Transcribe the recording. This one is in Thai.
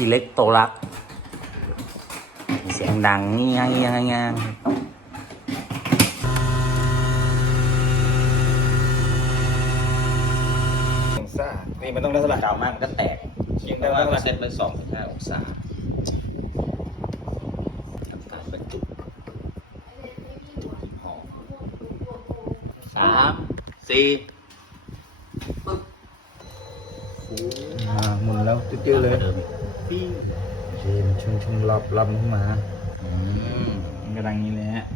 ทีเล็กโตรักเสียงดังงี้ไงองศานี่มันต้องได้เท่าไหร่ เก่ามากมันก็แตก ยิง แต่ ได้ ว่า เท่าไหร่ เซตไป2.5 องศาทำการบรรจุห่อ3 4ปึ๊บ หมุนแล้วจืดๆเลย เดิมปิ้ง เชนชุ่มๆรอบลำขึ้นมา อืม มันกระดังนี้เลยฮะ